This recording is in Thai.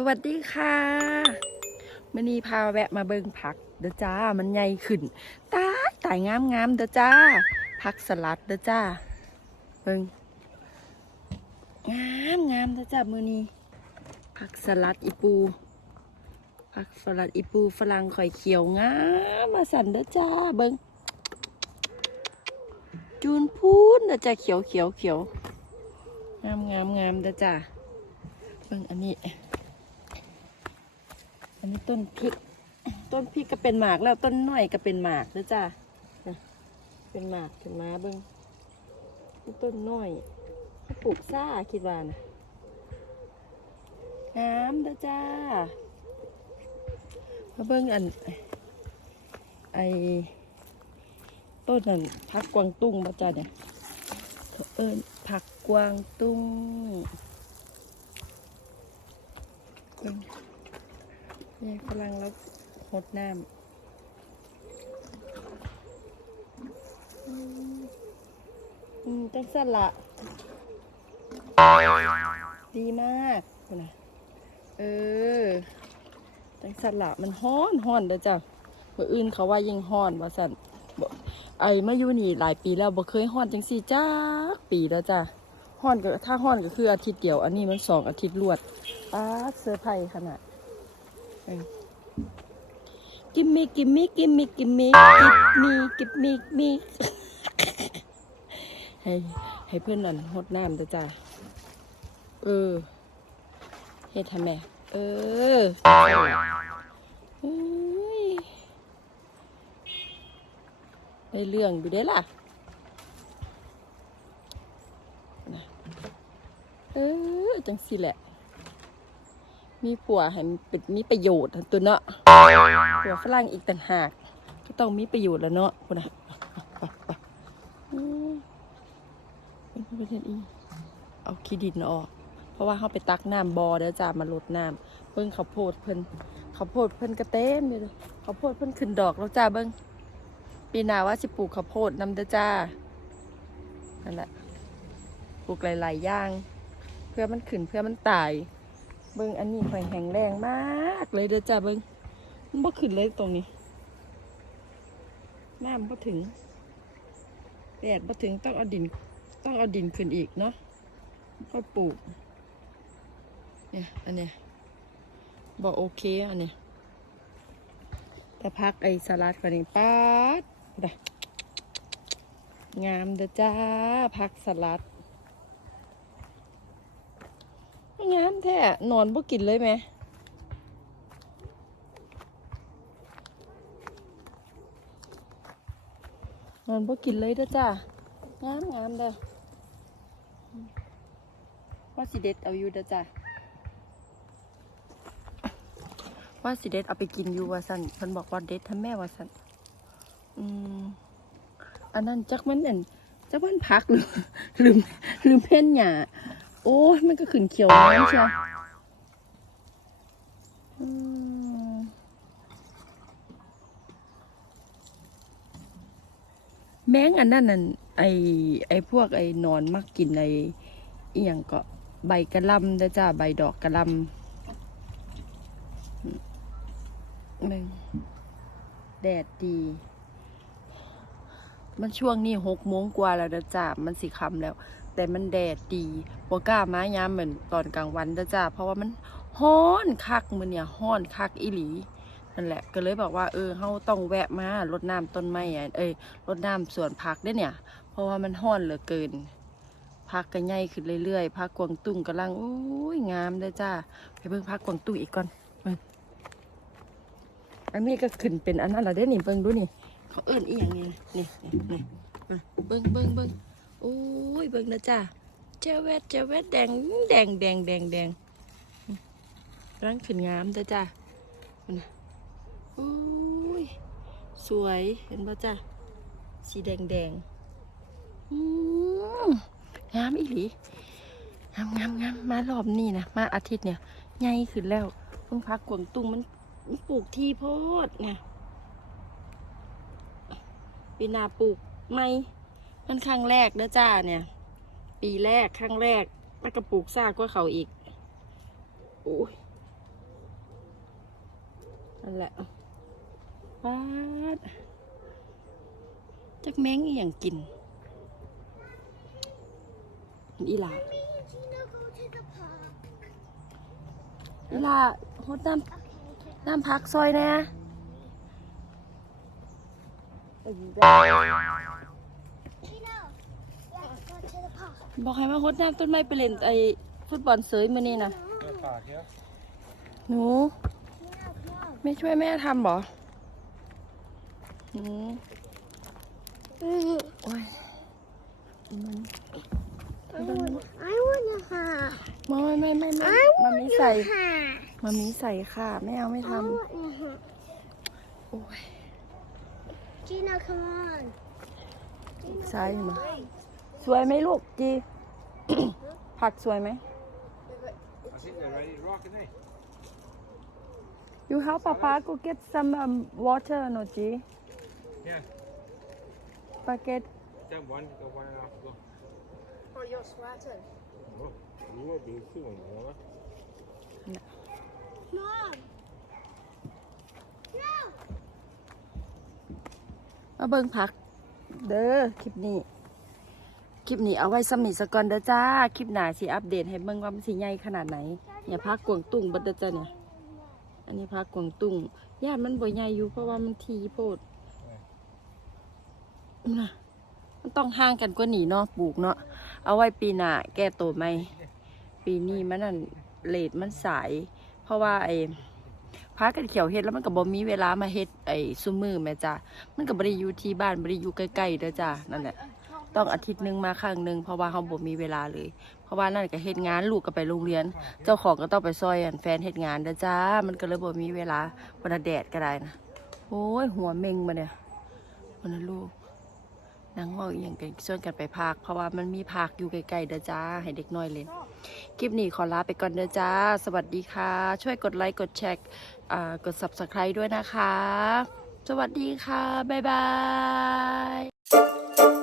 สวัสดีค่ะมื่อนี้พาแวะมาเบิงผักเด้อจ้า มันใหญ่ขึ้น ตายตายงามงามเด้อจ้า ผักสลัดเด้อจ้า เบิงงามงามเด้อจ้ามือนี้ ผักสลัดอีปู ผักสลัดอีปูฝรั่งข่อยเขียวงามมาสั่นเด้อจ้า เบิงจูนพูนเด้อจ้าเขียวเขียวเขียวงามงามงามเด้อจ้า เบิงอันนี้ อันนี้ต้นพริก ต้นพริกก็เป็นหมากแล้วต้นน้อยก็เป็นหมากแล้วจ้ะเป็นหมากขึ้นมาเบิ้งต้นน้อยเขาปลูกซ่าคิดว่านะงามเด้อจ้ามาเบิ้งอันไอต้นนั่นผักกวางตุ้งบ่จ้าเนี่ยเอิญผักกวางตุ้งเบิ่ง นี่ฝรั่งแล้วหดน้ำอืมจังสั่นละ ดีมากนะเออ จังสั่นละมันฮ้อนฮ้อนเด้อจ้ะเมื่ออื่นเขาว่ายิ่งฮ้อนว่าสั่นไอ้มาอยู่นี่หลายปีแล้วบ่เคยฮ้อนจังสี่จ้าปีแล้วจ้ะฮ้อนก็ถ้าฮ้อนก็คืออาทิตย์เดียว อันนี้มันสองอาทิตย์รวดป้าเซอไพรส์ขนาด กิมมี่กิมมี่กิมมี่กิมมี่กิมมี่กิมมี่มีให้ให้เพื่อนนั่นหดน้ำจ้าเออเฮ็ดทำไมเออเอ้ยได้เรื่องอยู่เด้ล่ะนะเออจังสิแหละ มีผัวให้เป็นมีประโยชน์ตัวเนาะผัวฝรั่งอีกต่างหาก ก็ต้องมีประโยชน์แล้วเนาะคุณนะไปไปอืมเป็นผู้เป็นอีเอาขี้ดินออก เพราะว่าเขาไปตักน้ำบอเด้อจ้ามาลดน้ำเบิ่งข้าวโพดเพิ่นข้าวโพดเพิ่นกระเต้มอยู่เลยข้าวโพดเพิ่นขึ้นดอกแล้วจ้าเบิ่งปีหน้าว่าสิปลูกข้าวโพดนำเด้อจ้านั่นแหละปลูกหลายๆอย่าง เพื่อมันขึ้นเพื่อมันตาย เบิ้งอันนี้ข่อยแข็งแรงมากเลยเด้อจ้าเบิ้งมันบ่ขึ้นเลยตรงนี้น้ำบ่ถึงแดดบ่ถึงต้องเอาดินต้องเอาดินขึ้นอีกเนาะค่อปลูก เนี่ยอันเนี้ยบ่โอเคอันเนี้ยแต่พักไอ้สลัดก่อนนี่ป๊าดนงามเด้อจ้าพักสลัด งามแท้นอนบ่กินเลยไหมนอนบ่กินเลยเด้อจ้างามงามเด้อว่าสิเด็ดเอาอยู่เด้อจ้าว่าสิเด็ดเอาไปกินอยู่ว่าสันเพิ่นบอกว่าเด็ดทำแม่ว่าสันอืมอันนั้นจักมันอันจักมันพักหรือลืมลืมเพ่นหยา โอ้ยมันก็ขึ้นเขียวแล้วใช่อืมแมงอันนั้นน่ะไอไอพวกไอนอนมักกินไออีหยังก็ใบกระลำเด้จ้าใบดอกกระลำอืมแมงแดดดี มันช่วงนี้หกโมงกว่าแล้วเด้อจ้ามันสิค่ำแล้ว แต่มันแดดดีบ่กล้ามายามเหมือนตอนกลางวันจ้าเพราะว่ามันฮ้อนคักมือเนี่ยฮ้อนคักอีหลีนั่นแหละก็เลยบอกว่าเออเฮาต้องแวะมารดน้ำต้นไม้อะเอ้ยรดน้ำสวนผักเด้เนี่ย เพราะว่ามันฮ้อนเหลือเกินผักก็ใหญ่ขึ้นเรื่อยๆผักกวางตุ้งกำลังอุ้ยงามเด้จ้า ไปเบิ่งผักกวางตุ้งอีกก่อนอันนี้ก็ขึ้นเป็นอันนั้นละเด้นี่เบิ่งดูนี่ เขาเอิ้นอีหยังนี่นี่นี่นี่มาเบิ่งเบิ่งเบิ่ง เบิ่งนะจ้าเจ้าแวดเจ้าแวดแดงแดงแดงแดงแดงร่างขึ้นงามเด้อจ้าพุ่นนะโอ้ยสวยเห็นป่ะจ้าสีแดงแดงงามอีหลีงามงามงามมารอบนี้นะมาอาทิตย์เนี่ยใหญ่ขึ้นแล้วเพิ่งพักกวงตุงมันปลูกที่โพดไงปีนาปลูกไม่มันครั้งแรกเด้อจ้าเนี่ย ปีแรกครั้งแรกมันกระปลูกซากกว่าเขาอีกโอ้ยนั่นแหละป้าดจักแมงอีหยังกินอีหลา อีหลาโหดน้ำน้ำพักซอยแน่ Gina, let's go to the park. บอกให้มาหดน้ำต้นไม้ไปเล่นไอ้ฟุตบอลเสยมือนี่นะ No park, ja? หนู Gina, come ไม่ช่วยแม่ทำบอหนู on. โอ้ยมัน I want, I want a hat. ไม่ไม่ไม่ไม่ I มัน want มี a ใส่ hat. มันมีใส่ค่ะ ไม่เอาไม่ I ท want a hat. ำโอ้ย Gina, come on. ใช่มา สวยไหมลูกจี ผักสวยไหม I think they're ready to rock, aren't they? You help Papa go get some um, water หนูจี Yeah. ปาเก็ต That one, the one and a half ago. For your sweater. Oh, you were being too long, you know? Mom. No. มาเบิ่งผัก เด้อคลิปนี้ คลิปนี้เอาไว้สำนิสก่อนเด้อจ้า คลิปหน้าสิอัปเดตให้เบิ่งว่ามันสิใหญ่ขนาดไหน เนี่ยผักกวงตุ้งบัดเด้อจ้าเนี่ย อันนี้ผักกวงตุ้งญาติมันบ่ใหญ่อยู่เพราะว่ามันทีโพดนะมันต้องห่างกันกว่านี้เนาะปลูกเนาะ เอาไว้ปีหน้าแก้ตัวไหม ปีนี้มันนั่นเลดมันสาย เพราะว่าไอ้พักกันเขียวเฮ็ดแล้วมันก็บ่มีเวลามาเฮ็ดไอ้ซุมือแม่จ้ามันก็บ่ได้อยู่ที่บ้านบ่ได้อยู่ใกล้ๆเด้อจ้านั่นแหละ ต้องอาทิตย์หนึงมาครั้งหนึงเพราะว่าเฮาบ่มีเวลาเลย เพราะว่านั่นก็เฮ็ดงานลูกก็ไปโรงเรียน เจ้าของก็ต้องไปซอยอันแฟนเฮ็ดงานเด้อจ้า มันก็เลยบ่มีเวลาวันนะแดดก็ได้นะโอ้ยหัวเม่งมาเนี่ยวันนั้นลูกนางเว่าอหย่างกันส่วนกันไปพากเพราะว่ามันมีพากอยู่ใกล้ๆเด้อจ้าให้เด็กน้อยเล่นคลิปนี้ขอลาไปก่อนเด้อจ้า สวัสดีค่ะ ช่วยกดไลค์กดแชร์อ่ากด subscribe ด้วยนะคะ สวัสดีค่ะ บ๊ายบาย